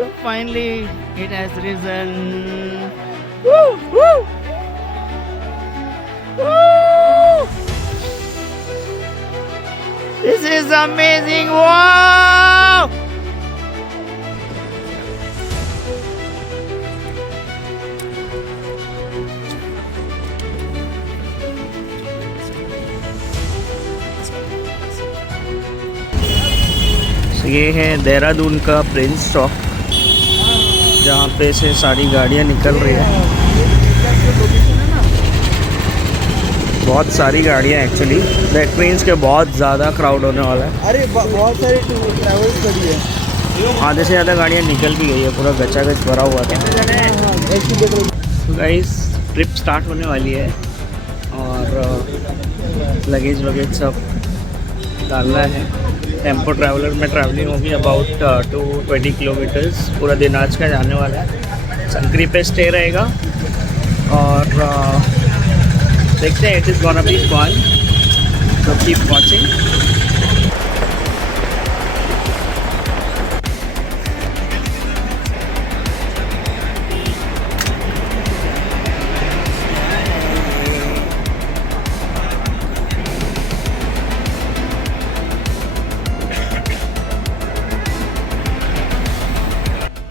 So finally, it has risen. Woo! Woo! Woo! This is amazing! Wow! So ये है देहरादून का Prince चौक, जहाँ पे से सारी गाड़ियाँ निकल रही है। बहुत सारी गाड़ियाँ एक्चुअली, दैट मीन्स के बहुत ज़्यादा क्राउड होने वाला है। अरे बहुत सारी ट्रैवल्स खड़ी है, आधे से ज़्यादा गाड़ियाँ निकल भी गई है, पूरा गच्चा-गच भरा हुआ था। तो गाइस ट्रिप स्टार्ट होने वाली है और लगेज वगैज सब डालना है। टेम्पो ट्रैवलर में ट्रैवलिंग होगी अबाउट 220 किलोमीटर्स। पूरा दिन आज का जाने वाला है। संकरी पे स्टे रहेगा और देखते हैं, it is gonna be fun, so keep watching.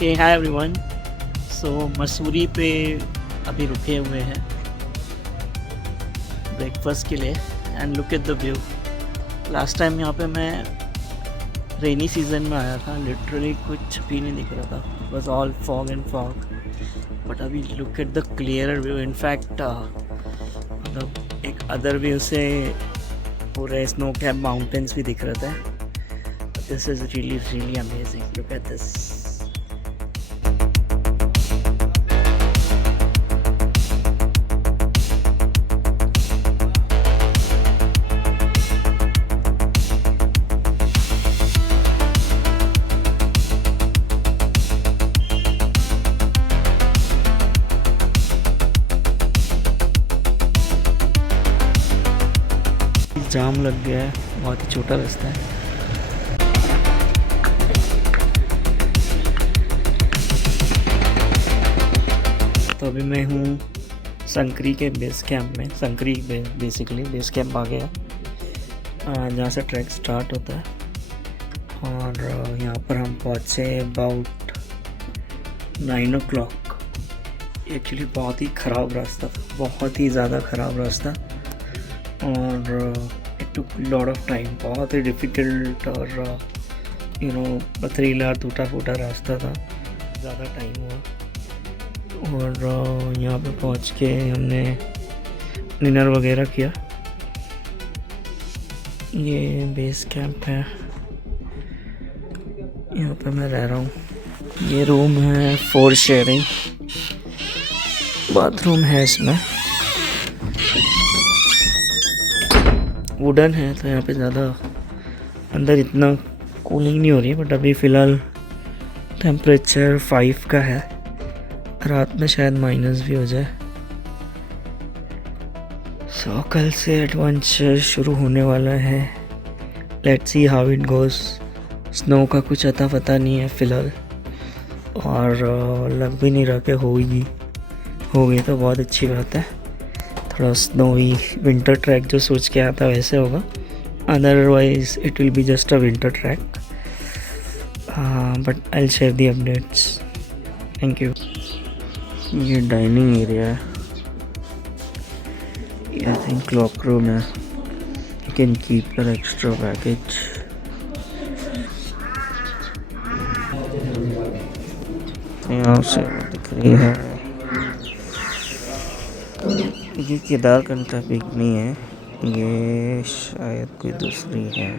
Hey hi everyone, so Mussoorie पे अभी रुके हुए हैं ब्रेकफास्ट के लिए and look at the view. Last time यहाँ पे मैं रेनी सीजन में आया था, लिटरली कुछ भी नहीं दिख रहा था, बस all fog and fog. But अभी look at the clear view. In fact मतलब एक अदर व्यू से पूरे स्नो कैप माउंटेन्स भी दिख रहे थे। This is really amazing, look at this. जाम लग गया है, बहुत ही छोटा रास्ता है। तो अभी मैं हूँ संकरी के बेस कैंप में। संकरी बेसिकली बेस कैंप आ गया, जहाँ से ट्रैक स्टार्ट होता है। और यहाँ पर हम पहुँचे अबाउट 9 o'clock। एक्चुअली बहुत ही ख़राब रास्ता था, बहुत ही ज़्यादा ख़राब रास्ता, और it took lot of time. बहुत ही डिफ़िकल्ट और पथरीला टूटा फूटा रास्ता था, ज़्यादा टाइम हुआ। और यहाँ पे पहुँच के हमने डिनर वगैरह किया। ये बेस कैंप है, यहाँ पे मैं रह रहा हूँ। ये रूम है 4 शेयरिंग, बाथरूम है इसमें, वुडन है, तो यहाँ पे ज़्यादा अंदर इतना कूलिंग नहीं हो रही है। बट अभी फ़िलहाल टेम्परेचर 5 का है, रात में शायद माइनस भी हो जाए। सो कल से एडवेंचर शुरू होने वाला है। Let's see how it goes. Snow का कुछ अता पता नहीं है फ़िलहाल, और लग भी नहीं रहा कि होगी तो बहुत अच्छी बात है। थोड़ा स्नोवी विंटर ट्रैक जो सोच के आया था वैसे होगा, otherwise it will be just a winter trek. But I will share the updates. Thank you. ये डाइनिंग एरिया है, आई थिंक क्लॉक रूम है। You can keep your extra baggage. यहाँ से दिख रही है, ये केदारकंठा पीक नहीं है, ये शायद कोई दूसरी है।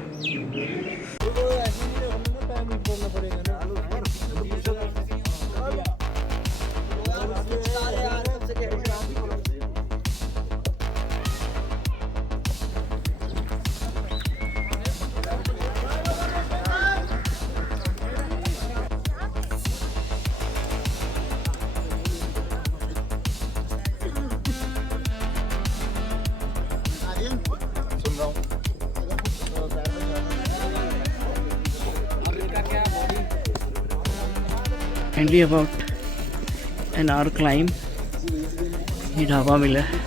Finally about an hour climb ये ढाबा मिला है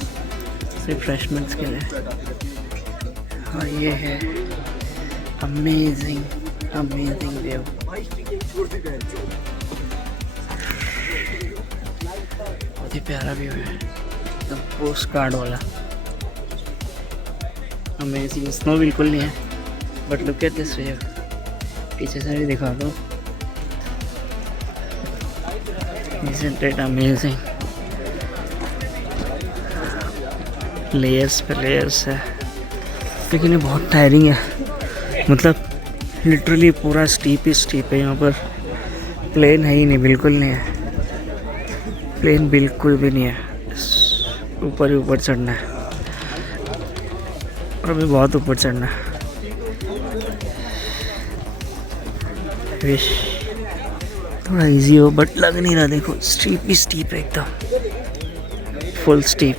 रिफ्रेशमेंट्स के लिए। और ये है अमेजिंग अमेजिंग व्यू। बहुत ही प्यारा व्यू है एकदम पोस्ट कार्ड वाला। अमेजिंग। स्नो बिल्कुल नहीं है but look at this view. पीछे से भी दिखा दो। Isn't it amazing? लेयर्स पे लेयर्स है लेकिन ये बहुत टायरिंग है। मतलब लिटरली पूरा स्टीप ही स्टीप है। यहाँ पर प्लेन है ही नहीं, बिल्कुल नहीं है। प्लेन बिल्कुल भी नहीं है, ऊपर ही ऊपर चढ़ना है और अभी बहुत ऊपर चढ़ना है। विश थोड़ा इजी हो बट लग नहीं रहा। देखो स्टीप ही स्टीप है एकदम फुल स्टीप।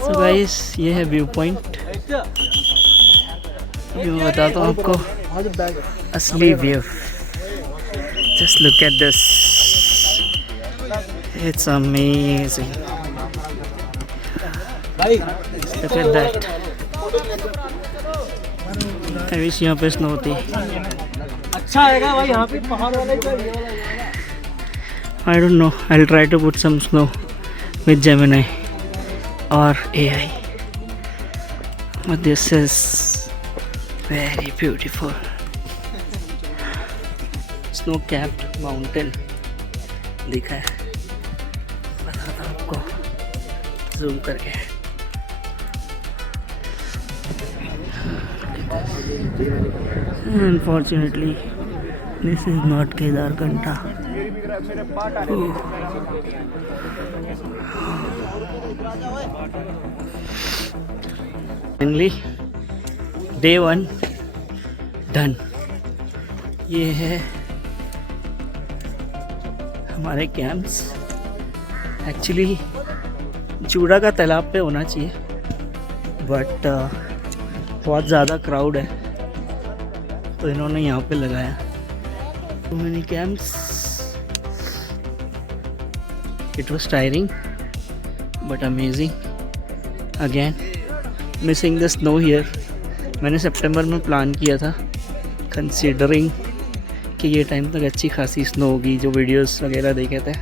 So guys, ये है व्यू पॉइंट। मैं बताता हूँ आपको असली view. Just look at this. It's amazing. Look at that. I wish यहाँ पे स्नो होती। अच्छा आएगा भाई यहाँ पे पहाड़ वाले का। I don't know. I'll try to put some snow with Gemini or AI. But this is very beautiful. Snow capped mountain दिखा है। बताता हूँ आपको जूम करके। Unfortunately, this is not Kedarkanta. Finally, day 1 done. ये है हमारे कैंप्स। एक्चुअली चूड़ा का तालाब पे होना चाहिए बट बहुत ज़्यादा क्राउड है तो इन्होंने यहाँ पे लगाया। Too many camps. It was tiring but amazing. Again missing the snow here. मैंने सितंबर में प्लान किया था कंसीडरिंग कि ये टाइम तक अच्छी खासी स्नो होगी, जो वीडियोस वगैरह देखे थे।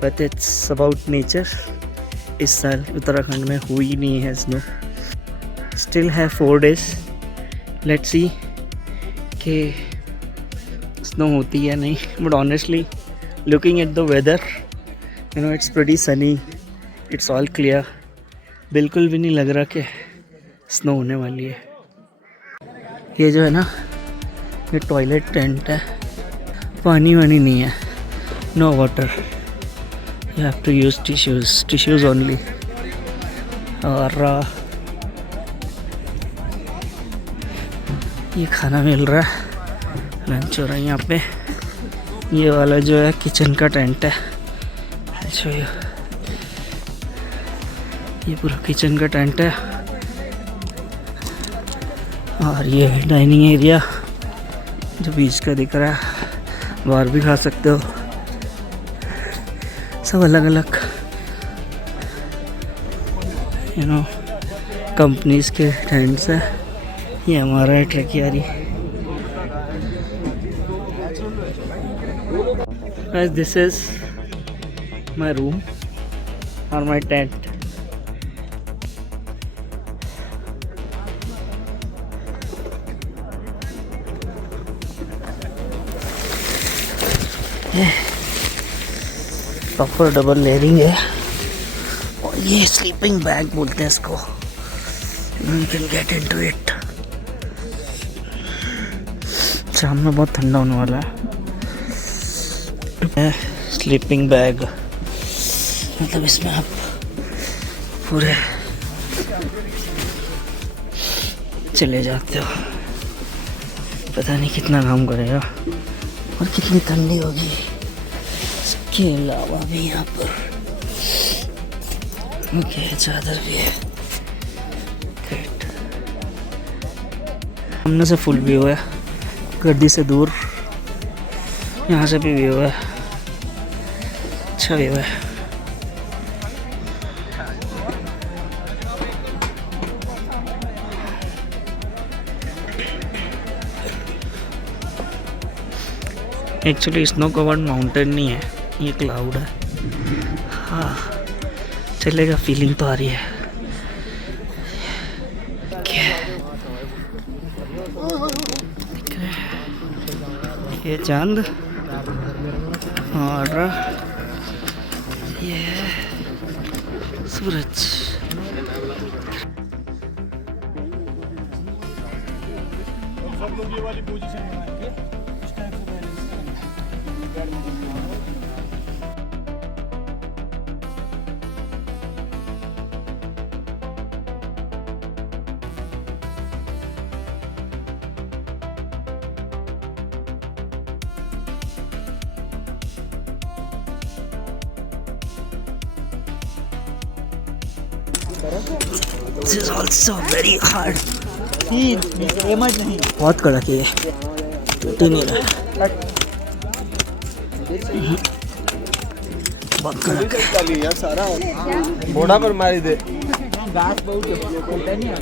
But it's about nature. इस साल उत्तराखंड में हुई नहीं है स्नो। स्टिल है 4 days। लेट्स सी कि स्नो होती है नहीं। But honestly looking at the whether you know it's pretty Sunny, it's all clear. बिल्कुल भी नहीं लग रहा कि स्नो होने वाली है। ये जो है ना ये टॉयलेट टेंट है। पानी वानी नहीं है, no water. You have to use tissues only. और ये खाना मिल रहा है, लंच हो रहा है यहाँ पे। ये वाला जो है किचन का टेंट है। अच्छा ये पूरा किचन का टेंट है। और ये डाइनिंग एरिया जो बीच का दिख रहा है, बाहर भी खा सकते हो। सब अलग अलग यू नो कंपनीज के टेंट्स है। ये हमारा है ट्रैकियारी। Guys, this is my room or my tent. Proper double layering है और ये स्लीपिंग बैग बोलते हैं इसको। You can get into it. शाम में बहुत ठंडा होने वाला है। स्लीपिंग बैग मतलब इसमें आप पूरे चले जाते हो। पता नहीं कितना काम करेगा और कितनी ठंडी होगी। इसके अलावा भी यहाँ पर ओके चादर भी है। Great. सामने से फुल व्यू है, गड्डी से दूर यहाँ से भी व्यू है, अच्छा व्यू है। एक्चुअली स्नो कवर्ड माउंटेन नहीं है, ये क्लाउड है। हाँ चलेगा, फीलिंग तो आ रही है। ये चांद और ये सूरज। सब लोग ये वाली पोजीशन बनाएंगे, इस टाइप से बैलेंस करेंगे। This is also very hard. नहीं बहुत कड़क है ये, टूट नहीं रहा। बहुत कड़क है। सारा बोड़ा पर मारी दे। घास बहुत नहीं है।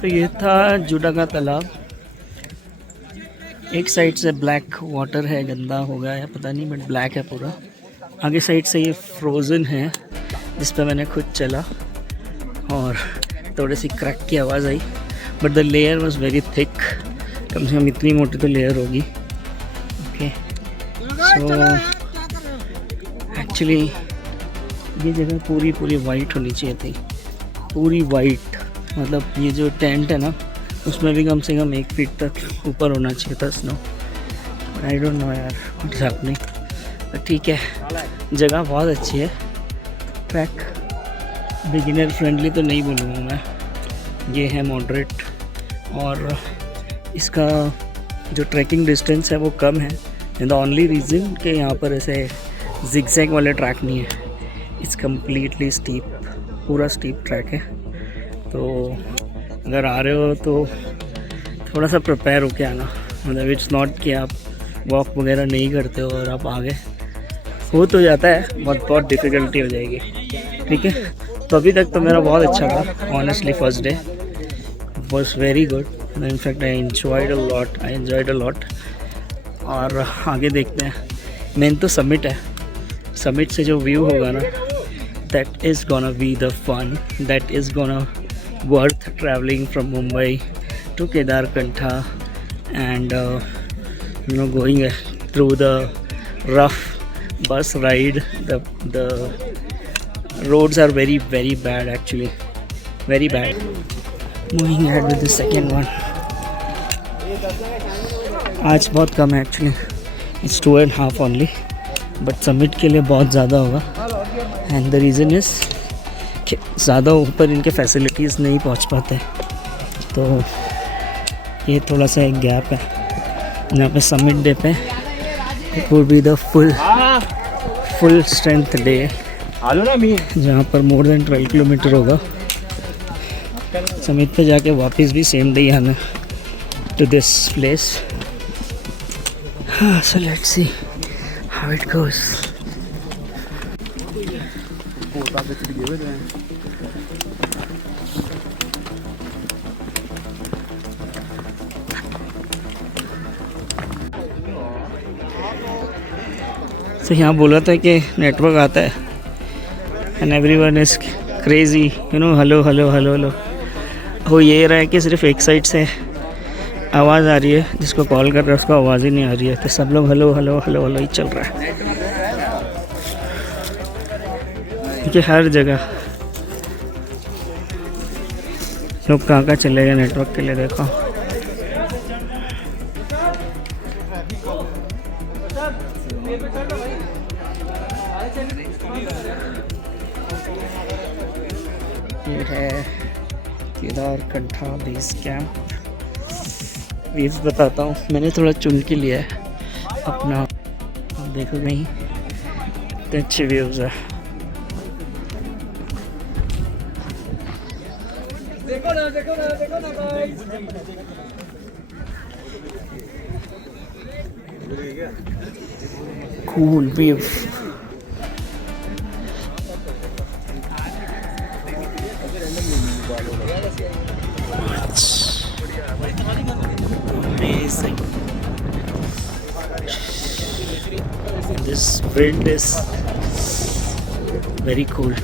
तो ये था जुडा का तालाब। एक साइड से ब्लैक वाटर है, गंदा हो गया है पता नहीं, बट ब्लैक है पूरा। आगे साइड से ये फ्रोज़न है जिस पे मैंने खुद चला और थोड़ी सी क्रैक की आवाज़ आई, but the layer was very thick. कम से कम इतनी मोटी तो लेयर होगी। ओके सो एक्चुअली ये जगह पूरी पूरी वाइट होनी चाहिए थी, पूरी वाइट। मतलब ये जो टेंट है ना, उसमें भी कम से कम 1 फीट तक ऊपर होना चाहिए था स्नो। आई डोंट नो यार व्हाट्स हैपनिंग, बट ठीक है, जगह बहुत अच्छी है। ट्रैक बिगिनर फ्रेंडली तो नहीं बोलूँगा मैं, ये है मॉडरेट, और इसका जो ट्रैकिंग डिस्टेंस है वो कम है। एंड द ओनली रीज़न कि यहाँ पर ऐसे जिगजैग वाले ट्रैक नहीं है, इट्स कम्प्लीटली स्टीप, पूरा स्टीप ट्रैक है। तो अगर आ रहे हो तो थोड़ा सा प्रिपेयर होके आना। मतलब इट्स नॉट कि आप वॉक वगैरह नहीं करते हो और आप आगे हो तो जाता है, बहुत डिफ़िकल्टी हो जाएगी। ठीक है, तो अभी तक तो मेरा बहुत अच्छा था honestly. First day was very good, in fact I enjoyed a lot. और आगे देखते हैं। मेन तो समिट है, समिट से जो व्यू होगा ना, that is gonna be the fun, that is gonna worth traveling from Mumbai to Kedarkantha and going through the rough bus ride. The roads are very bad actually, very bad. Moving ahead with the second one. आज बहुत कम है actually, it's 2.5 only, but summit के लिए बहुत ज़्यादा होगा। and the reason is ज़्यादा ऊपर इनके फैसिलिटीज़ नहीं पहुंच पाते, तो ये थोड़ा सा एक गैप है। यहाँ पे समिट डे पे it will be the full strength day, जहाँ पर मोर देन 12 किलोमीटर होगा। समिट पे जाके वापस भी सेम डे आना to this place. So let's see how it goes. तो यहाँ बोला था कि नेटवर्क आता है and everyone is crazy, you know, hello hello hello hello. हो ये रहा है कि सिर्फ एक साइड से आवाज़ आ रही है, जिसको कॉल कर रहा है उसको आवाज़ ही नहीं आ रही है, तो सब लोग हेलो हेलो हेलो हेलो ही चल रहा है। क्योंकि हर जगह लोग कहाँ चले गए नेटवर्क के लिए, देखो। ये है केदारकंठा बेस कैंप। व्यूज़ बताता हूँ, मैंने थोड़ा चुन के लिया है अपना। आप देखो कहीं कितने अच्छे व्यूज़ है। देखो ना guys. Cool view. Amazing. This wind is very cool.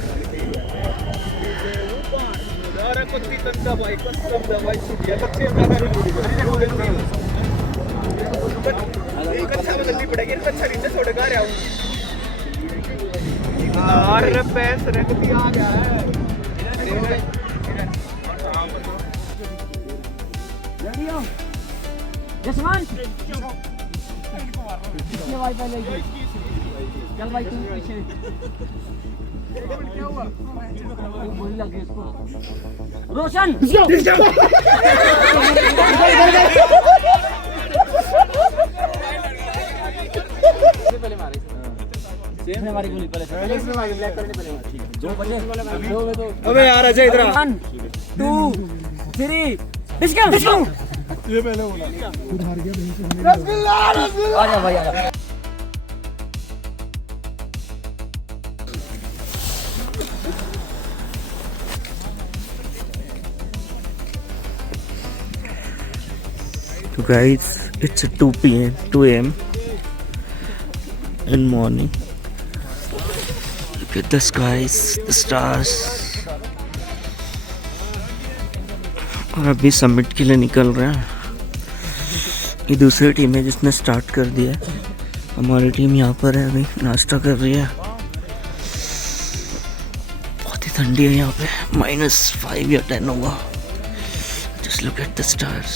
जसमान ये वाईफाई लेगी। चल भाई तुम पीछे बोल लगे इसको। रोशन पहले मारी सेम हमारी गोली पहले इसमें मारी ब्लैक करने पहले मारी 2 बजे 2 बजे। अबे यार अजय इधर 1 2 3 डिस्काउंट ये पहले बोला खुद हार गया। आ जा भाई आ जा। So guys, it's 2 a.m. in morning. Look at the skies, the stars. और अभी समिट के लिए निकल रहे हैं। ये दूसरी टीम है जिसने स्टार्ट कर दिया है। हमारी टीम यहाँ पर है, अभी नाश्ता कर रही है। बहुत ही ठंडी है यहाँ पे, -5 या 10 होगा। Just look at the stars.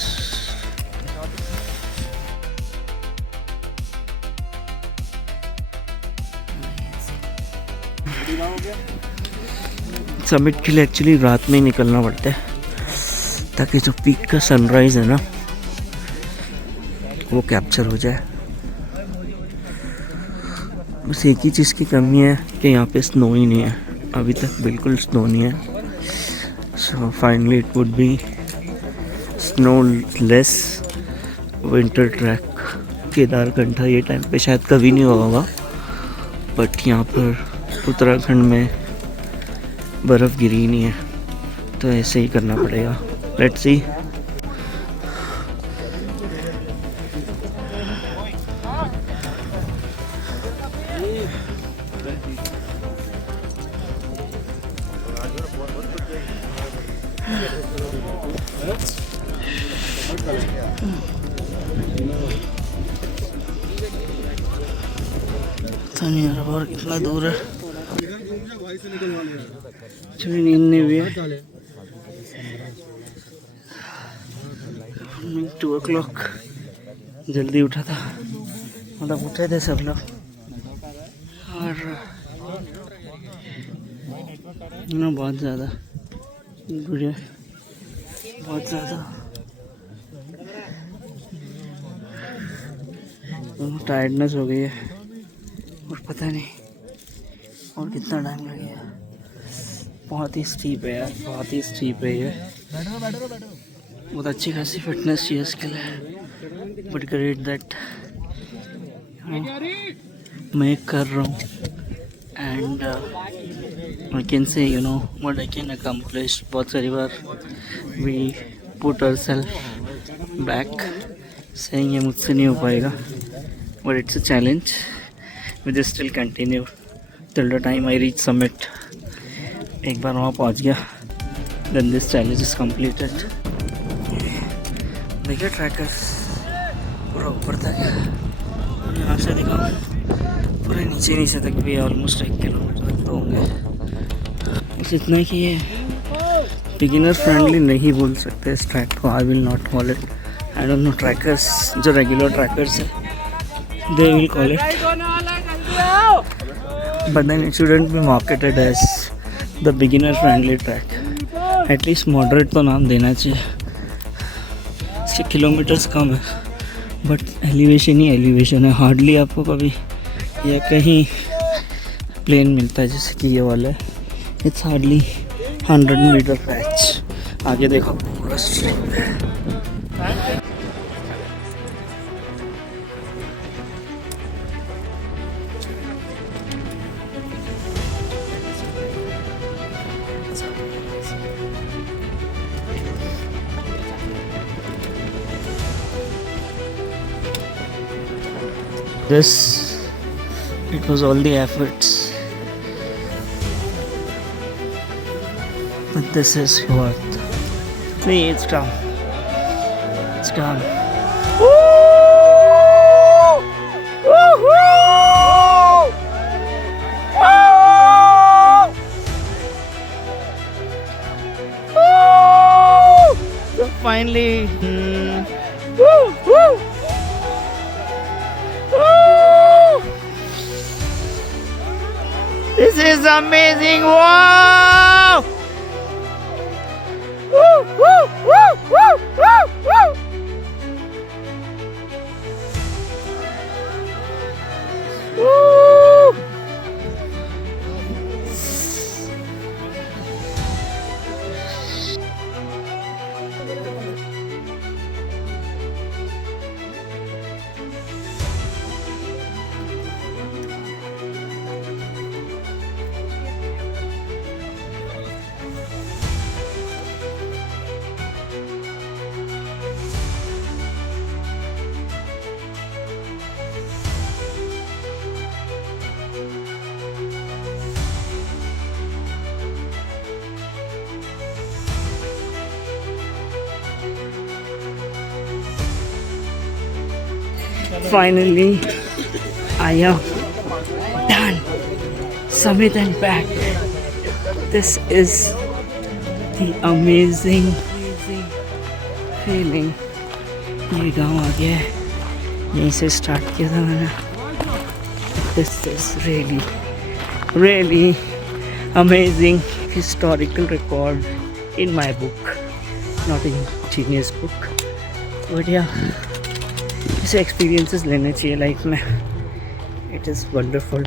Summit के लिए एक्चुअली रात में ही निकलना पड़ता है ताकि जो पीक का सनराइज है ना वो कैप्चर हो जाए। बस एक ही चीज़ की कमी है कि यहाँ पे स्नो ही नहीं है, अभी तक बिल्कुल स्नो नहीं है। So finally it would be snow less winter trek. Kedarkantha ये टाइम पे शायद कभी नहीं हुआ होगा, बट यहाँ पर उत्तराखंड में बर्फ़ गिरी नहीं है, तो ऐसे ही करना पड़ेगा। Let's see. तो नहीं यार, और कितना दूर है। नींद नहीं हुई है। 2 o'clock जल्दी उठा था, मतलब उठे थे सब लोग। और ना बहुत ज़्यादा बढ़िया, बहुत ज़्यादा टायर्डनेस हो गई है और पता नहीं और कितना टाइम लगेगा। बहुत ही स्टीप है यार, बहुत ही स्टीप है ये। बहुत अच्छी खासी फिटनेस चाहिए इसके लिए, बट ग्रेट दैट मैं कर रहा हूँ। And I can say you know what I can accomplish. बहुत सारी बार we put ourselves back saying ये मुझसे नहीं हो पाएगा, but it's a challenge. We just still continue till the time I reach summit. एक बार वहाँ पहुँच गया, then this challenge is completed. देखिए ट्रैकर्स पूरा ऊपर तक है, यहाँ से दिखाओ पूरे नीचे तक भी ऑलमोस्ट 1 किलोमीटर तक तो होंगे। बस इतना कि ये बिगिनर फ्रेंडली नहीं बोल सकते इस ट्रैक को। I will not call it, I don't know. Trackers जो रेगुलर ट्रैकर्स है they will call it, but then it shouldn't be marketed as the beginner friendly track. At least moderate तो नाम देना चाहिए। इसके किलोमीटर्स कम है बट एलिवेशन ही एलिवेशन है। Hardly आपको कभी या कहीं प्लेन मिलता है जैसे कि ये वाला है। It's hardly 100 metre patch. आगे देखो पूरा स्ट्रेट है। This, it was all the efforts, but this is worth. See, it's done. It's done. So finally, this is amazing! Wow! Woo! Woo! Woo! Woo! Woo! Woo! Woo! Finally, I am done. Summit and back. This is the amazing feeling. ये गांव आ गया है, यहीं से start किया था मैंने. This is really amazing historical record in my book, not in Genius book. But yeah, ऐसे एक्सपीरियंसेस लेने चाहिए लाइफ में. It is wonderful.